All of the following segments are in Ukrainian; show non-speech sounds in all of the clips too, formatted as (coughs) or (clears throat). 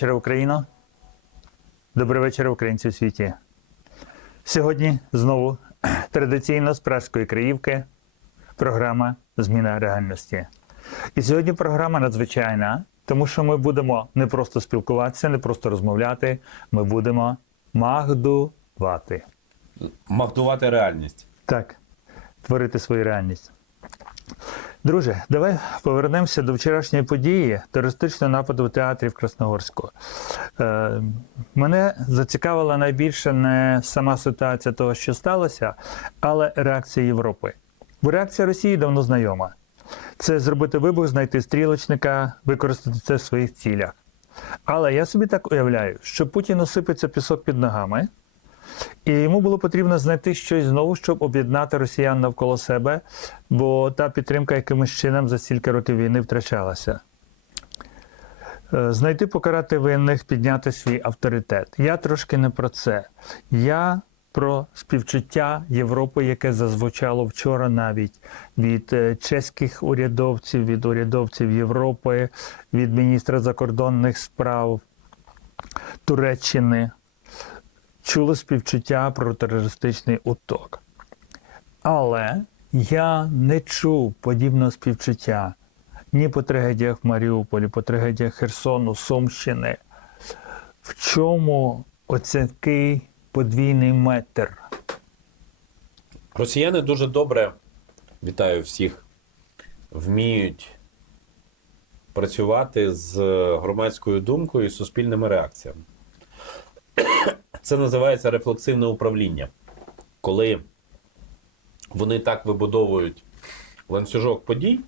вечора, Україно. Добрий вечір, українці у світі. Сьогодні знову (clears throat) традиційно з Пражської Криївки програма Зміна реальності. І сьогодні програма надзвичайна, тому що ми будемо не просто спілкуватися, не просто розмовляти, ми будемо магдувати. Магдувати реальність. Так, творити свою реальність. Друже, давай повернемося до вчорашньої події терористичного нападу в театрі в Красногорську. Е, мене зацікавила найбільше не сама ситуація того, що сталося, але реакція Європи. Бо реакція Росії давно знайома. Це зробити вибух, знайти стрілочника, використати це в своїх цілях. Але я собі так уявляю, що Путін осипеться пісок під ногами, і йому було потрібно знайти щось знову, щоб об'єднати росіян навколо себе, бо та підтримка якимось чином за стільки років війни втрачалася. Е, Знайти покарати винних, підняти свій авторитет. Я трошки не про це. Я про співчуття Європи, яке зазвучало вчора навіть від е, чеських урядовців, від урядовців Європи, від міністра закордонних справ Туреччини чули співчуття про терористичний уток. Але я не чув подібного співчуття ні по трагедіях в Маріуполі, по трагедіях Херсону, Сумщини. В чому оцякий подвійний метр? Росіяни дуже добре, вітаю всіх, вміють працювати з громадською думкою і суспільними реакціями. Це називається рефлексивне управління. Коли вони так вибудовують ланцюжок подій,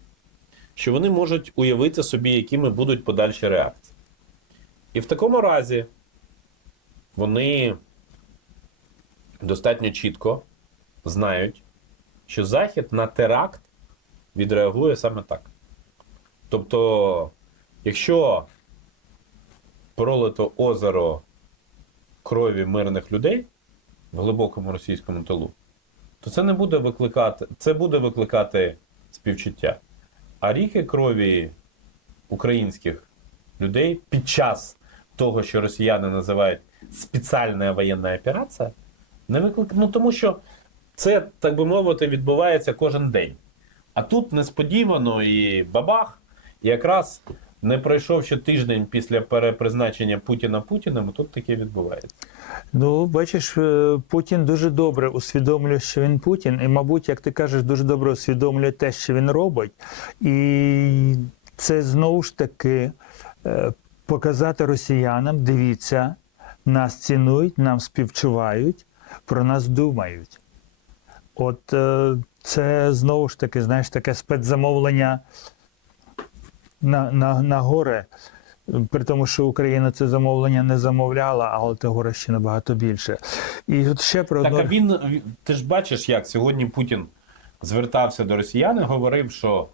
що вони можуть уявити собі, якими будуть подальші реакції. І в такому разі вони достатньо чітко знають, що Захід на теракт відреагує саме так. Тобто, якщо пролито озеро крові мирних людей в глибокому російському тилу, то це не буде викликати, це буде викликати співчуття. А ріки крові українських людей під час того, що росіяни називають спеціальна воєнна операція, не викликає. Ну тому що це, так би мовити, відбувається кожен день. А тут несподівано і бабах, і якраз не пройшов ще тиждень після перепризначення Путіна Путіним, тут таке відбувається. Ну, бачиш, е, Путін дуже добре усвідомлює, що він Путін, і, мабуть, як ти кажеш, дуже добре усвідомлює те, що він робить. І це знову ж таки е, показати росіянам: дивіться, нас цінують, нам співчувають, про нас думають. От е, це знову ж таки, знаєш, таке спецзамовлення на, на, на горе. При тому, що Україна це замовлення не замовляла, але того ще набагато більше. І от ще про Так, одну... а він, ти ж бачиш, як сьогодні Путін звертався до росіян і говорив, що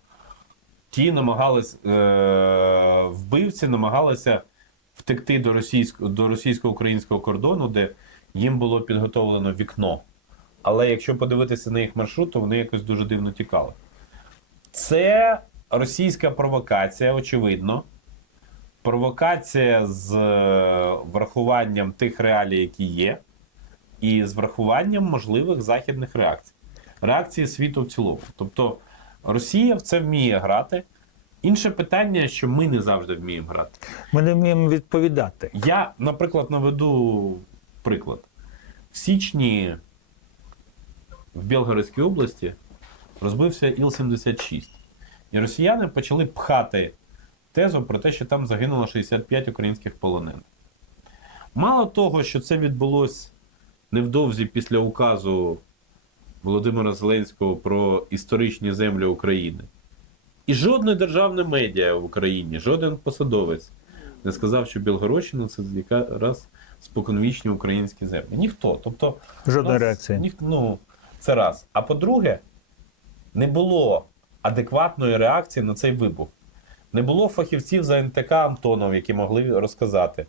ті намагались, е, вбивці намагалися втекти до, російсько, до російсько-українського кордону, де їм було підготовлено вікно. Але якщо подивитися на їх маршрут, то вони якось дуже дивно тікали. Це російська провокація, очевидно. Провокація з е, врахуванням тих реалій, які є, і з врахуванням можливих західних реакцій, реакції світу в цілому. Тобто Росія в це вміє грати. Інше питання, що ми не завжди вміємо грати. Ми не вміємо відповідати. Я, наприклад, наведу приклад. В січні в Білгородській області розбився Іл-76. І росіяни почали пхати тезу про те, що там загинуло 65 українських полонених. Мало того, що це відбулося невдовзі після указу Володимира Зеленського про історичні землі України. І жодне державне медіа в Україні, жоден посадовець не сказав, що Білгородщина це якраз споконвічні українські землі. Ніхто. Тобто, Жодної нас- реакції. Ніх, ну, це раз. А по-друге, не було адекватної реакції на цей вибух. Не було фахівців за НТК Антонов, які могли розказати,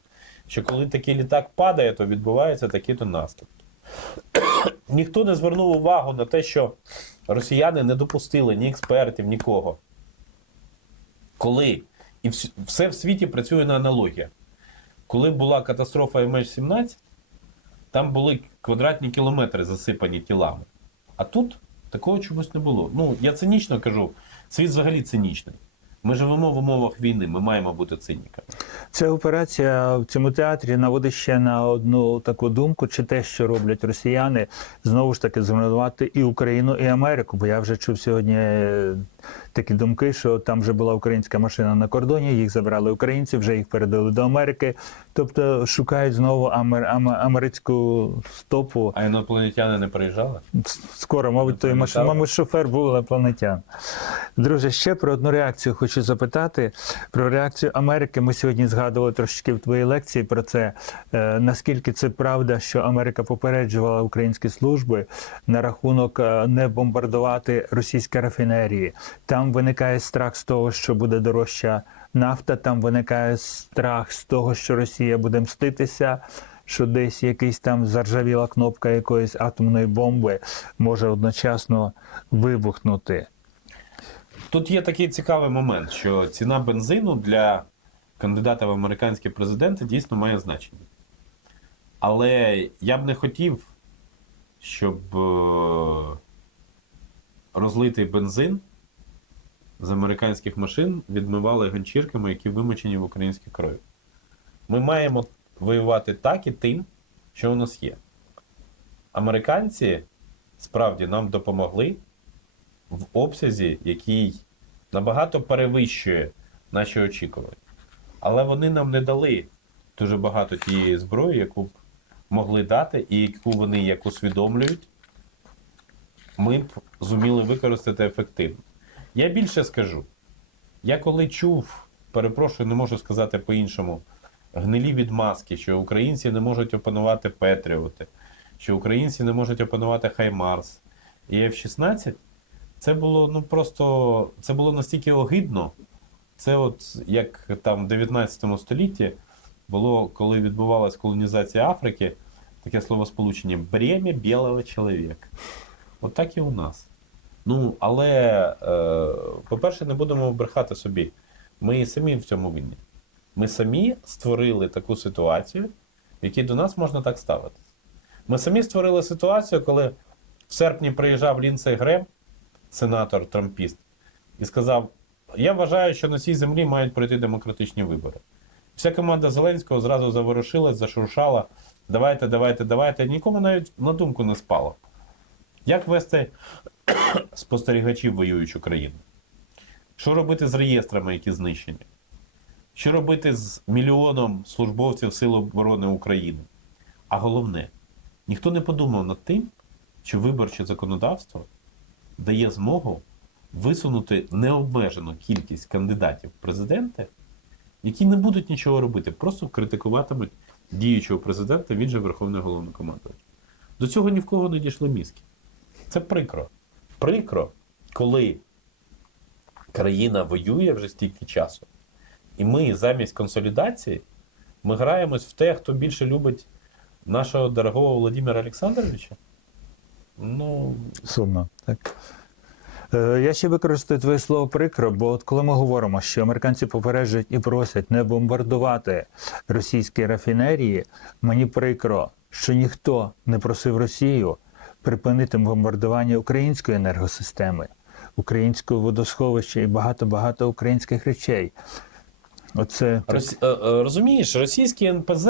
що коли такий літак падає, то відбувається такий-то наступ. (coughs) Ніхто не звернув увагу на те, що росіяни не допустили ні експертів, нікого. Коли і все в світі працює на аналогіях. Коли була катастрофа MH17, там були квадратні кілометри засипані тілами. А тут такого чомусь не було. Ну, я цинічно кажу, світ взагалі цинічний. Ми живемо в умовах війни, ми маємо бути циніками. Ця операція в цьому театрі наводить ще на одну таку думку, чи те, що роблять росіяни, знову ж таки звинувати і Україну, і Америку. Бо я вже чув сьогодні такі думки, що там вже була українська машина на кордоні, їх забрали українці, вже їх передали до Америки. Тобто шукають знову амер, ам- американську стопу. А інопланетяни не приїжджали? Скоро, мабуть, той маш... Мабуть, шофер був інопланетян. Друже, ще про одну реакцію хочу запитати. Про реакцію Америки. Ми сьогодні згадували трошечки в твоїй лекції про це. Е, наскільки це правда, що Америка попереджувала українські служби на рахунок е, не бомбардувати російські рафінерії. Там виникає страх з того, що буде дорожча нафта, там виникає страх з того, що Росія буде мститися що десь якийсь там заржавіла кнопка якоїсь атомної бомби може одночасно вибухнути. Тут є такий цікавий момент, що ціна бензину для кандидата в американські президенти дійсно має значення. Але я б не хотів, щоб е, розлитий бензин з американських машин відмивали ганчірками, які вимочені в українській крові. Ми маємо воювати так і тим, що у нас є. Американці справді нам допомогли в обсязі, який набагато перевищує наші очікування. Але вони нам не дали дуже багато тієї зброї, яку б могли дати, і яку вони як усвідомлюють, ми б зуміли використати ефективно. Я більше скажу. Я коли чув, перепрошую, не можу сказати по-іншому, гнилі відмазки, що українці не можуть опанувати Петріоти, що українці не можуть опанувати Хаймарс і F-16, це було ну просто це було настільки огидно. Це от як там в 19 столітті було, коли відбувалась колонізація Африки, таке словосполучення бремя білого чоловіка. От так і у нас. Ну, але, е, по-перше, не будемо брехати собі. Ми самі в цьому винні. Ми самі створили таку ситуацію, в якій до нас можна так ставитися. Ми самі створили ситуацію, коли в серпні приїжджав Лінцей Грем, сенатор Трампіст, і сказав: Я вважаю, що на цій землі мають пройти демократичні вибори. Вся команда Зеленського зразу заворушилась, зашуршала. Давайте, давайте, давайте. Нікому навіть на думку не спало. Як вести спостерігачів воюючу країну? Що робити з реєстрами, які знищені? Що робити з мільйоном службовців Сил оборони України? А головне, ніхто не подумав над тим, що виборче законодавство дає змогу висунути необмежену кількість кандидатів в президенти, які не будуть нічого робити, просто критикуватимуть діючого президента, він же Верховний Головнокомандувач. До цього ні в кого не дійшли мізки. Це прикро. Прикро, коли країна воює вже стільки часу, і ми замість консолідації ми граємось в те, хто більше любить нашого дорогого Володимира Олександровича. Ну, Сумно. Так. Е, Я ще використаю твоє слово прикро, бо от коли ми говоримо, що американці попереджують і просять не бомбардувати російські рафінерії, мені прикро, що ніхто не просив Росію припинити бомбардування української енергосистеми, українського водосховища і багато-багато українських речей. Оце. Рос... е, е, Розумієш, російський НПЗ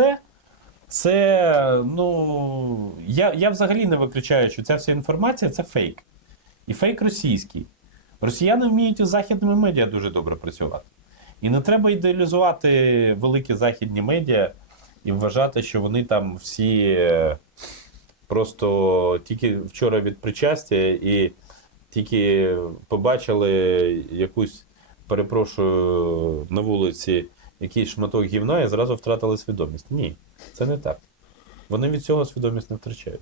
це, ну, я, я взагалі не виключаю, що ця вся інформація це фейк. І фейк російський. Росіяни вміють із західними медіа дуже добре працювати. І не треба ідеалізувати великі західні медіа і вважати, що вони там всі е, просто тільки вчора від причастя і тільки побачили якусь, перепрошую, на вулиці якийсь шматок гівна і зразу втратили свідомість. Ні, це не так. Вони від цього свідомість не втрачають.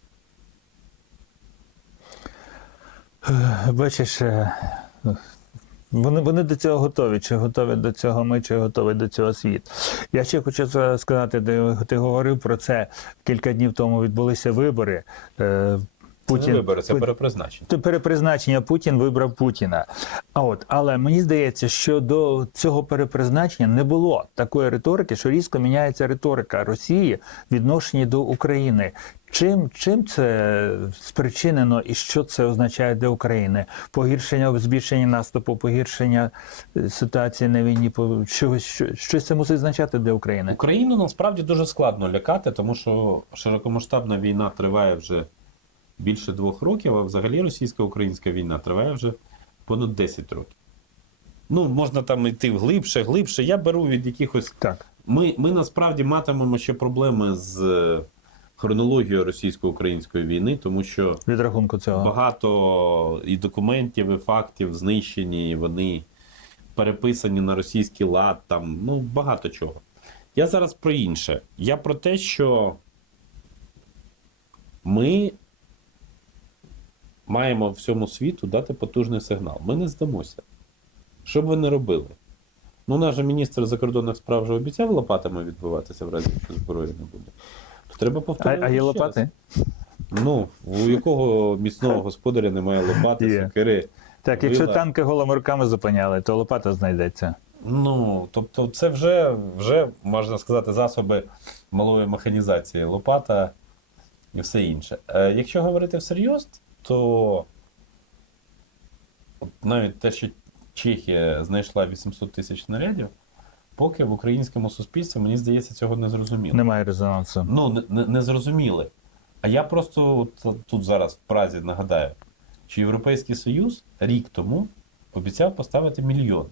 Бачиш, е, вони, вони до цього готові. Чи готові до цього ми, чи готові до цього світ. Я ще хочу сказати, ти, ти говорив про це. Кілька днів тому відбулися вибори. Е, Це не вибори, це перепризначення. то перепризначення Путін вибрав Путіна. А от, але мені здається, що до цього перепризначення не було такої риторики, що різко міняється риторика Росії відношенні до України. Чим, чим це спричинено і що це означає для України? Погіршення, збільшення наступу, погіршення е, ситуації на війні, по- що, що, що це мусить означати для України? Україну насправді дуже складно лякати, тому що широкомасштабна війна триває вже більше двох років, а взагалі російсько-українська війна триває вже понад 10 років. Ну, можна там йти глибше, глибше. Я беру від якихось. Так. Ми, ми насправді матимемо ще проблеми з е, хронологією російсько-української війни, тому що Від рахунку цього. багато і документів, і фактів знищені, і вони переписані на російський лад, там, ну, багато чого. Я зараз про інше. Я про те, що ми маємо всьому світу дати потужний сигнал. Ми не здамося. Що б ви не робили? Ну, наш же міністр закордонних справ вже обіцяв лопатами відбиватися в разі, якщо зброї не буде. То треба повторити. а є лопати? Ну, у якого міцного господаря немає лопати, сокири. Так, якщо танки голими руками зупиняли, то лопата знайдеться. Ну, тобто, це вже, вже, можна сказати, засоби малої механізації, лопата і все інше. Е, якщо говорити всерйоз, то от навіть те, що Чехія знайшла 800 тисяч снарядів, поки в українському суспільстві, мені здається, цього не зрозуміло. Немає резонансу. Ну, не, не, не зрозуміли. А я просто от, тут зараз в Празі нагадаю, що Європейський Союз рік тому обіцяв поставити мільйон.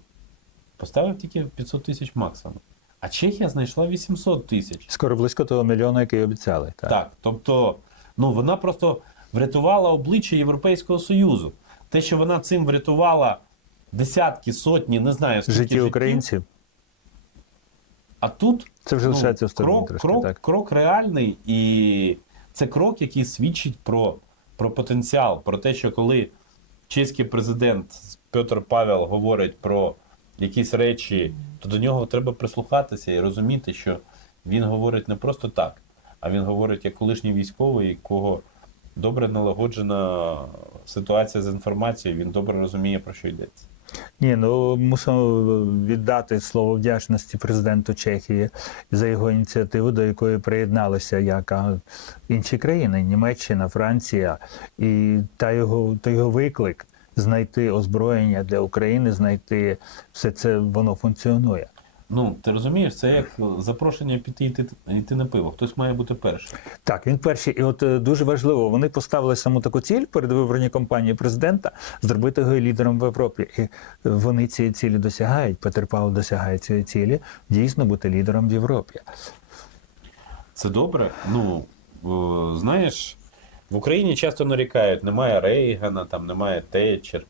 Поставив тільки 500 тисяч максимум. А Чехія знайшла 800 тисяч. Скоро близько того мільйона, який обіцяли. Так. Так, тобто, ну вона просто врятувала обличчя Європейського Союзу. Те, що вона цим врятувала десятки, сотні, не знаю, скільки Житті життів, українців. А тут Це вже ну, крок, трошки. крок, так. крок реальний, і це крок, який свідчить про, про потенціал, про те, що коли чеський президент Петр Павел говорить про якісь речі, то до нього треба прислухатися і розуміти, що він говорить не просто так, а він говорить як колишній військовий, якого добре налагоджена ситуація з інформацією, він добре розуміє, про що йдеться. Ні, ну мусимо віддати слово вдячності президенту Чехії за його ініціативу, до якої приєдналися як інші країни Німеччина, Франція, і та його, та його виклик знайти озброєння для України, знайти все це воно функціонує. Ну, ти розумієш, це як запрошення піти йти, йти на пиво. Хтось має бути першим. Так, він перший, і от е, дуже важливо, вони поставили саму таку ціль перед виборній кампанії президента зробити його лідером в Європі. І вони цієї цілі досягають. Петр Павло досягає цієї цілі дійсно бути лідером в Європі. Це добре. Ну, е, знаєш, в Україні часто нарікають, немає Рейгана, там немає Тетчер.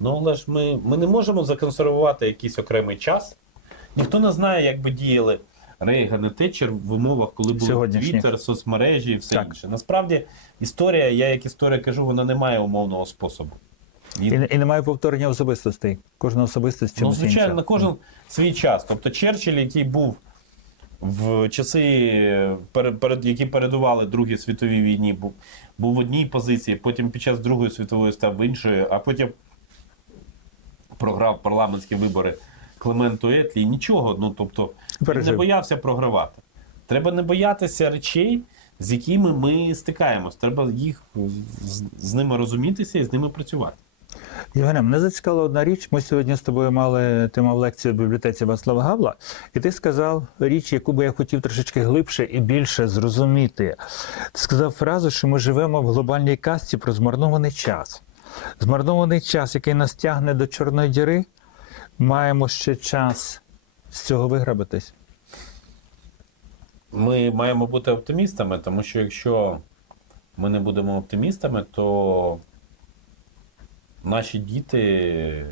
Ну, але ж ми, ми не можемо законсервувати якийсь окремий час. Ніхто не знає, як би діяли Рейган і Тетчер в умовах, коли були. Твіттер, соцмережі і все Так. інше. Насправді, історія, я як історик кажу, вона не має умовного способу. І, і немає повторення особистостей. Кожна особистість Ну, звичайно, інша. на кожен свій час. Тобто Черчилль, який був в часи, перед, перед, які передували Другій світовій війні, був, був в одній позиції, потім під час Другої світової став в іншої, а потім програв парламентські вибори Клементу Етлі. Нічого. Ну, тобто, він не боявся програвати. Треба не боятися речей, з якими ми стикаємось. Треба їх з, з ними розумітися і з ними працювати. Євгене, мене зацікавила одна річ. Ми сьогодні з тобою мали ти мав лекцію в бібліотеці Вацлава Гавла, і ти сказав річ, яку би я хотів трошечки глибше і більше зрозуміти. Ти сказав фразу, що ми живемо в глобальній касті про змарнований час. Змарнований час, який нас тягне до Чорної діри, маємо ще час з цього виграбитись. Ми маємо бути оптимістами, тому що якщо ми не будемо оптимістами, то наші діти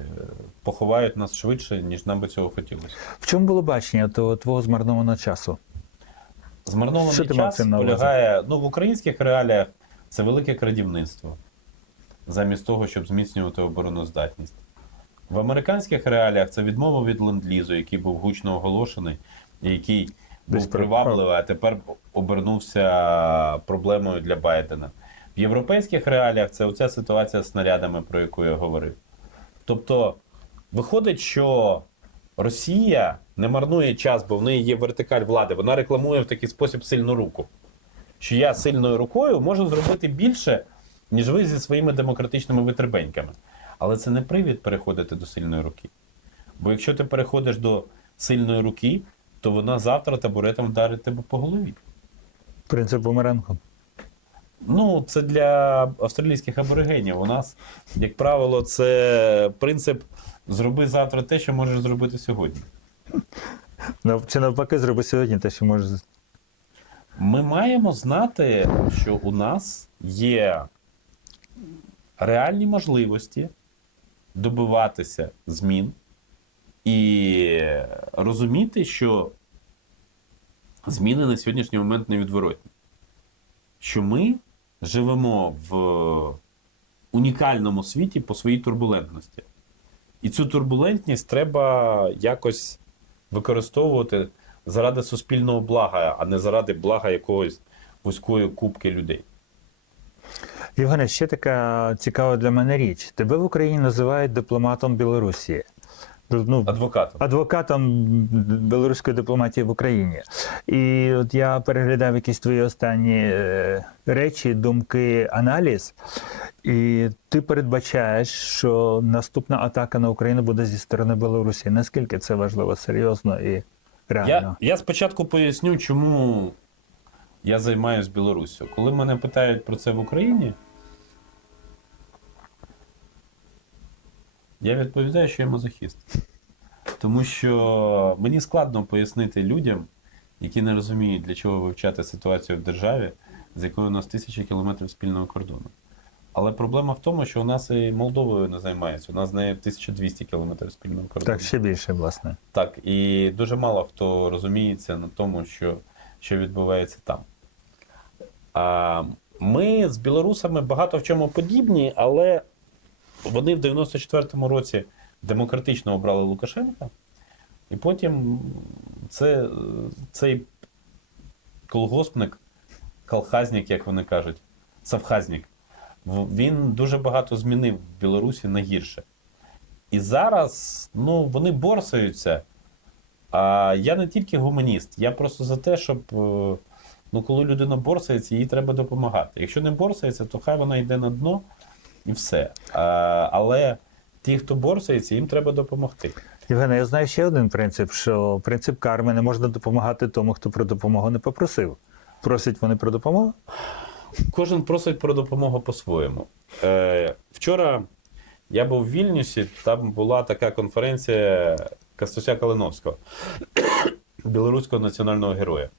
поховають нас швидше, ніж нам би цього хотілося. В чому було бачення того твого змарнованого часу? Що Змарнований ти час цим полягає ну, в українських реаліях це велике крадівництво, замість того, щоб зміцнювати обороноздатність. В американських реаліях це відмова від ленд-лізу, який був гучно оголошений, який був привабливий, а тепер обернувся проблемою для Байдена. В європейських реаліях це оця ситуація з снарядами, про яку я говорив. Тобто, виходить, що Росія не марнує час, бо в неї є вертикаль влади. Вона рекламує в такий спосіб сильну руку. Що я сильною рукою можу зробити більше, ніж ви зі своїми демократичними витребеньками. Але це не привід переходити до сильної руки. Бо якщо ти переходиш до сильної руки, то вона завтра табуретом вдарить тебе по голові. Принцип бумерангу. Ну, це для австралійських аборигенів. У нас, як правило, це принцип зроби завтра те, що можеш зробити сьогодні. Чи навпаки, зроби сьогодні те, що можеш. Ми маємо знати, що у нас є реальні можливості добиватися змін і розуміти, що зміни на сьогоднішній момент невідворотні. Що ми живемо в унікальному світі по своїй турбулентності. І цю турбулентність треба якось використовувати заради суспільного блага, а не заради блага якогось вузької кубки людей. Євгене, ще така цікава для мене річ. Тебе в Україні називають дипломатом Білорусі. Ну, Адвокатом. адвокатом білоруської дипломатії в Україні. І от я переглядав якісь твої останні е, речі, думки, аналіз, і ти передбачаєш, що наступна атака на Україну буде зі сторони Білорусі. Наскільки це важливо, серйозно і реально? Я, я спочатку поясню, чому я займаюся Білоруссю. Коли мене питають про це в Україні, я відповідаю, що я мазохіст. Тому що мені складно пояснити людям, які не розуміють, для чого вивчати ситуацію в державі, з якою у нас тисячі кілометрів спільного кордону. Але проблема в тому, що у нас і Молдовою не займається. У нас з нею 1200 кілометрів спільного кордону. Так, ще більше, власне. Так, і дуже мало хто розуміється на тому, що, що відбувається там. А, ми з білорусами багато в чому подібні, але вони в 94-му році демократично обрали Лукашенка, і потім це, цей колгоспник, колхазник, як вони кажуть, савхазник, він дуже багато змінив в Білорусі на гірше. І зараз ну, вони борсаються. А я не тільки гуманіст, я просто за те, щоб е, ну, коли людина борсається, їй треба допомагати. Якщо не борсається, то хай вона йде на дно і все. А, але ті, хто борсається, їм треба допомогти. Євгене, я знаю ще один принцип, що принцип карми не можна допомагати тому, хто про допомогу не попросив. Просять вони про допомогу? Кожен просить про допомогу по-своєму. Е, вчора я був в Вільнюсі, там була така конференція Кастуся Калиновського, (coughs) білоруського національного героя.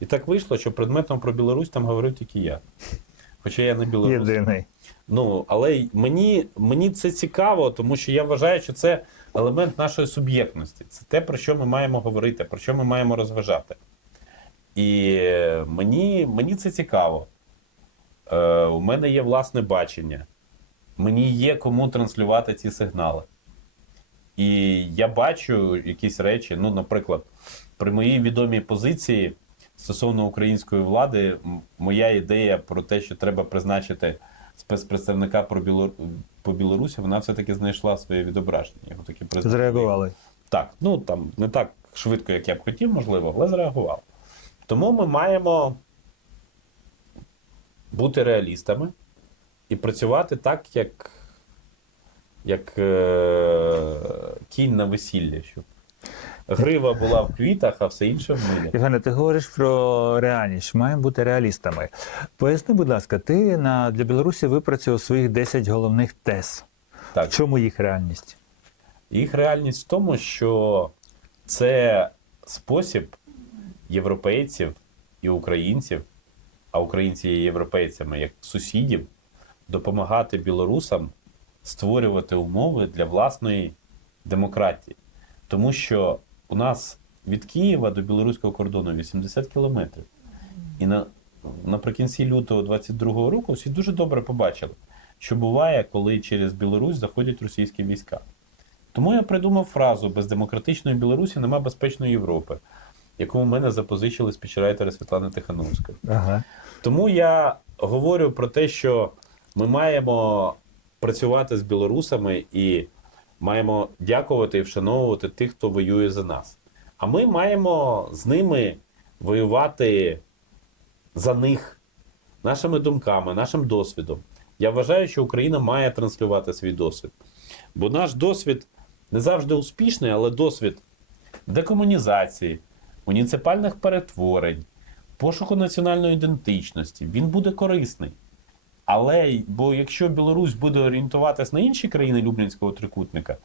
І так вийшло, що предметом про Білорусь там говорив тільки я. Хоча я не білорус. Єдиний. Ну, але мені, мені це цікаво, тому що я вважаю, що це елемент нашої суб'єктності. Це те, про що ми маємо говорити, про що ми маємо розважати. І мені, мені це цікаво. Е, у мене є власне бачення. Мені є кому транслювати ці сигнали. І я бачу якісь речі, ну, наприклад, при моїй відомій позиції стосовно української влади, моя ідея про те, що треба призначити спецпредставника про Білор... по Білорусі, вона все-таки знайшла своє відображення. Його таки призначили. Зреагували. Так, ну там не так швидко, як я б хотів, можливо, але зреагував. Тому ми маємо бути реалістами і працювати так, як, як е, кінь на весіллі, щоб грива була в квітах, а все інше в милі. Євгене, ти говориш про реальність, що маємо бути реалістами. Поясни, будь ласка, ти на, для Білорусі випрацював своїх 10 головних тез. В чому їх реальність? Їх реальність в тому, що це спосіб європейців і українців, а українці є європейцями як сусідів, допомагати білорусам створювати умови для власної демократії. Тому що у нас від Києва до білоруського кордону 80 кілометрів. І на, наприкінці лютого 22-го року всі дуже добре побачили, що буває, коли через Білорусь заходять російські війська. Тому я придумав фразу без демократичної Білорусі нема безпечної Європи, яку в мене запозичили спічрайтери Світлани Тихановської. Ага. Тому я говорю про те, що ми маємо працювати з білорусами і маємо дякувати і вшановувати тих, хто воює за нас. А ми маємо з ними воювати за них нашими думками, нашим досвідом. Я вважаю, що Україна має транслювати свій досвід. Бо наш досвід не завжди успішний, але досвід декомунізації, муніципальних перетворень, пошуку національної ідентичності, він буде корисний. Але бо якщо Білорусь буде орієнтуватись на інші країни Люблінського трикутника,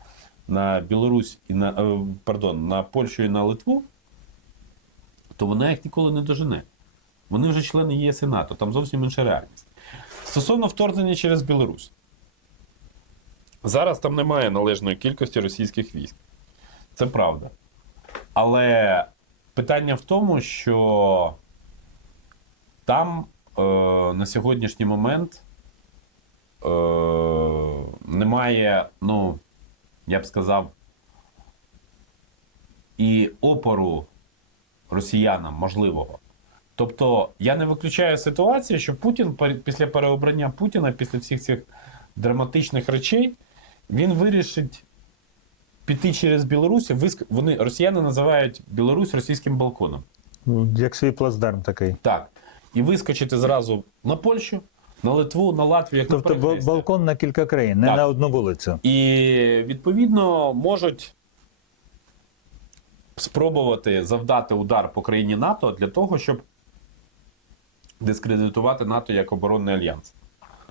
на Білорусь і на е, пардон, на Польщу і на Литву, то вона їх ніколи не дожене. Вони вже члени ЄС і НАТО, там зовсім інша реальність. Стосовно вторгнення через Білорусь. Зараз там немає належної кількості російських військ. Це правда. Але питання в тому, що там е, на сьогоднішній момент е, немає, ну, я б сказав, і опору росіянам можливого. Тобто я не виключаю ситуацію, що Путін після переобрання Путіна, після всіх цих драматичних речей, він вирішить піти через Білорусь. Вони росіяни називають Білорусь російським балконом. Як свій плацдарм такий. Так. І вискочити зразу на Польщу, на Литву, на Латвію, як на Тобто перехрестя. балкон на кілька країн, не Так. на одну вулицю. І відповідно можуть спробувати завдати удар по країні НАТО для того, щоб дискредитувати НАТО як оборонний альянс.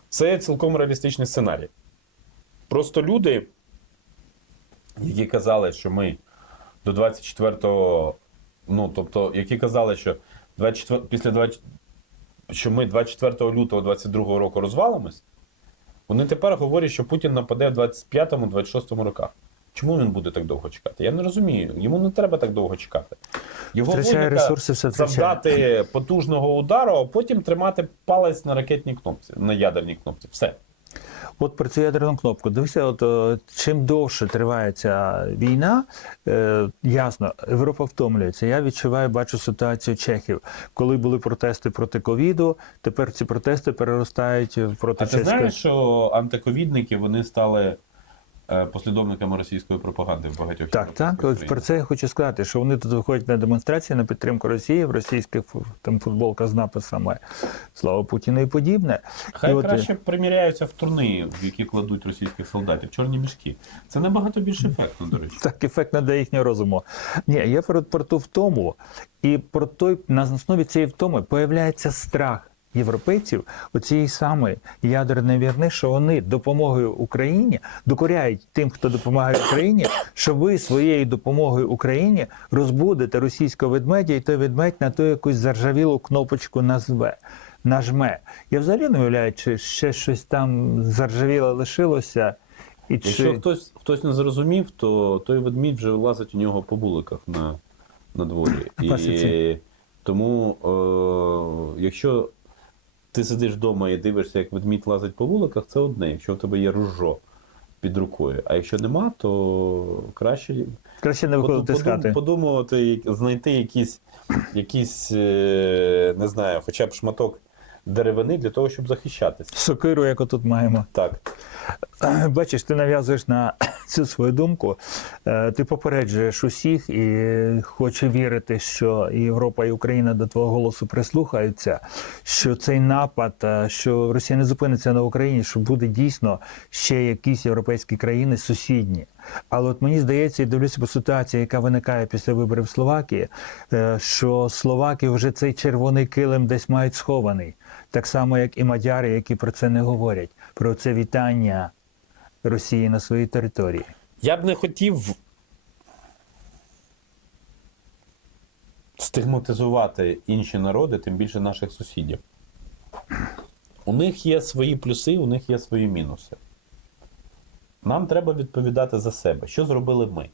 Це цілком реалістичний сценарій. Просто люди, які казали, що ми до 24-го, ну тобто, які казали, що 24, після 20, що ми 24 лютого 22 року розвалимось, вони тепер говорять, що Путін нападе в 25-26 роках. Чому він буде так довго чекати? Я не розумію. Йому не треба так довго чекати. Його Втрачає ресурси, все завдати потужного удару, а потім тримати палець на ракетній кнопці, на ядерній кнопці. Все. От про цю ядерну кнопку. Дивися, от е, чим довше триває ця війна, е, ясно, Європа втомлюється. Я відчуваю, бачу ситуацію чехів, коли були протести проти ковіду. Тепер ці протести переростають проти А ти чеської. знаєш, що антиковідники вони стали е, послідовниками російської пропаганди в багатьох Так, так. От про це я хочу сказати, що вони тут виходять на демонстрації на підтримку Росії, в російських там футболка з написами Слава Путіну і подібне. Хай І от, е, краще приміряються в турни, в які кладуть російських солдатів, чорні мішки. Це набагато більш ефектно, до речі. Так ефектно для їхнього розуму. Ні, я про ту втому, і про той на основі цієї втоми появляється страх європейців оцієї самої ядерної війни, що вони допомогою Україні докоряють тим, хто допомагає Україні, що ви своєю допомогою Україні розбудете російського ведмедя, і той ведмедь на ту якусь заржавілу кнопочку назве. Нажме. Я взагалі не уявляю, чи ще щось там заржавіле лишилося. І Якщо чи... хтось, хтось не зрозумів, то той ведмідь вже лазить у нього по буликах на, на дворі. (laughs) І тому, е, якщо ти сидиш вдома і дивишся, як ведмідь лазить по вуликах, це одне, якщо в тебе є ружо під рукою. А якщо нема, то краще Краще не виходити з хати. подумувати, знайти якісь, якісь е, не знаю, хоча б шматок деревини для того, щоб захищатися. Сокиру, яку тут маємо. Так. (clears throat) Бачиш, ти нав'язуєш на (clears throat) цю свою думку. Е, Ти попереджуєш усіх і хоче вірити, що і Європа і Україна до твого голосу прислухаються, що цей напад, е, що Росія не зупиниться на Україні, що буде дійсно ще якісь європейські країни сусідні. Але от мені здається, і дивлюся по ситуації, яка виникає після виборів Словакії, е, що Словаки вже цей червоний килим десь мають схований, так само як і мадяри, які про це не говорять, про це вітання Росії на своїй території. Я б не хотів стигматизувати інші народи, тим більше наших сусідів. У них є свої плюси, у них є свої мінуси. Нам треба відповідати за себе, що зробили ми.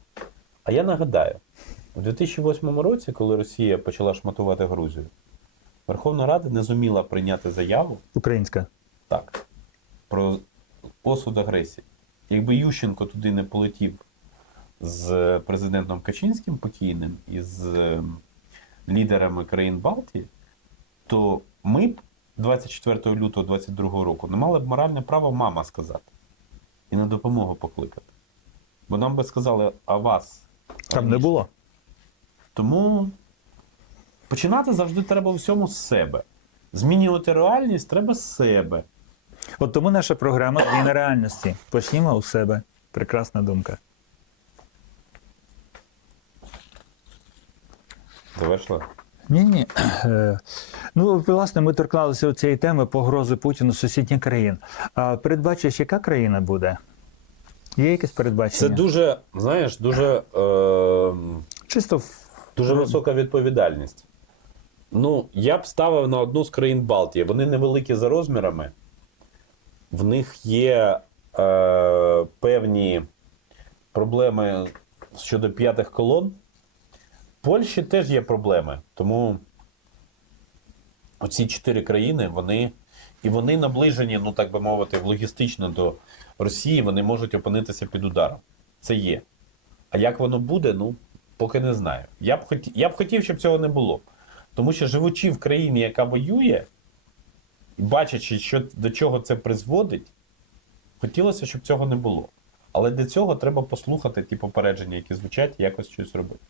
А я нагадаю, у 2008 році, коли Росія почала шматувати Грузію, Верховна Рада не зуміла прийняти заяву Українська. так, про осуд агресії. Якби Ющенко туди не полетів з президентом Качинським покійним і з ем, лідерами країн Балтії, то ми б 24 лютого 22 року, не мала б моральне право мама сказати і на допомогу покликати. Бо нам би сказали, а вас Там не було. Тому починати завжди треба у всьому з себе. Змінювати реальність треба з себе. От тому наша програма Зміна реальності. Почнімо у себе. Прекрасна думка. Завершила? Ні, ні. Е, Ну, власне, ми торкнулися цієї теми погрози Путіну сусідніх країн. А передбачиш, яка країна буде? Є якесь передбачення? Це дуже, знаєш, дуже, е, Чисто в- дуже висока відповідальність. Ну, я б ставив на одну з країн Балтії. Вони невеликі за розмірами. В них є е, певні проблеми щодо п'ятих колон. В Польщі теж є проблеми. Тому оці чотири країни, вони. І вони наближені, ну так би мовити, логістично до Росії, вони можуть опинитися під ударом. Це є. А як воно буде, ну, поки не знаю. Я б, хоті... я б хотів, щоб цього не було. Тому що живучи в країні, яка воює, і бачачи, що, до чого це призводить, хотілося, щоб цього не було. Але для цього треба послухати ті попередження, які звучать, і якось щось робити.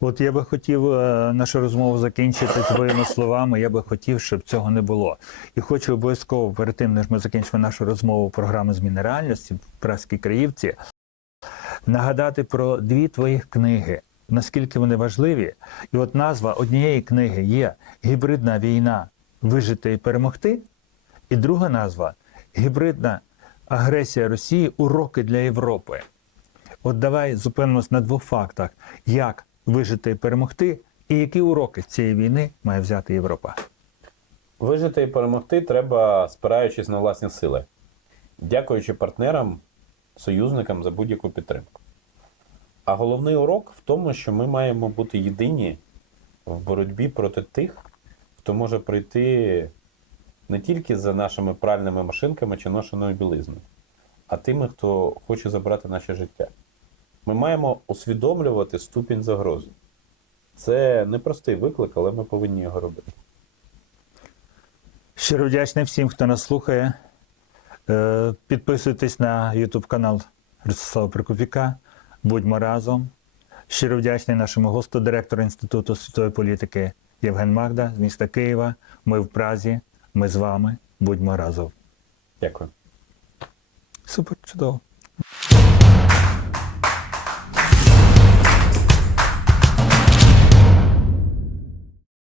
От я би хотів е, нашу розмову закінчити твоїми словами. Я би хотів, щоб цього не було. І хочу обов'язково перед тим, ніж ми закінчимо нашу розмову програми зміни реальності в Праській Краївці, нагадати про дві твоїх книги, наскільки вони важливі. І от назва однієї книги є Гібридна війна вижити і перемогти. І друга назва Гібридна агресія Росії уроки для Європи. От давай зупинимось на двох фактах: як вижити і перемогти, і які уроки цієї війни має взяти Європа. Вижити і перемогти треба, спираючись на власні сили, дякуючи партнерам, союзникам за будь-яку підтримку. А головний урок в тому, що ми маємо бути єдині в боротьбі проти тих, хто може прийти не тільки за нашими пральними машинками чи ношеною білизною, а тими, хто хоче забрати наше життя. Ми маємо усвідомлювати ступінь загрози. Це непростий виклик, але ми повинні його робити. Щиро вдячний всім, хто нас слухає. Е, Підписуйтесь на YouTube канал Ростислава Прикопіка. Будьмо разом. Щиро вдячний нашому госту, директору Інституту світової політики Євген Магда з міста Києва. Ми в Празі. Ми з вами. Будьмо разом. Дякую. Супер, чудово.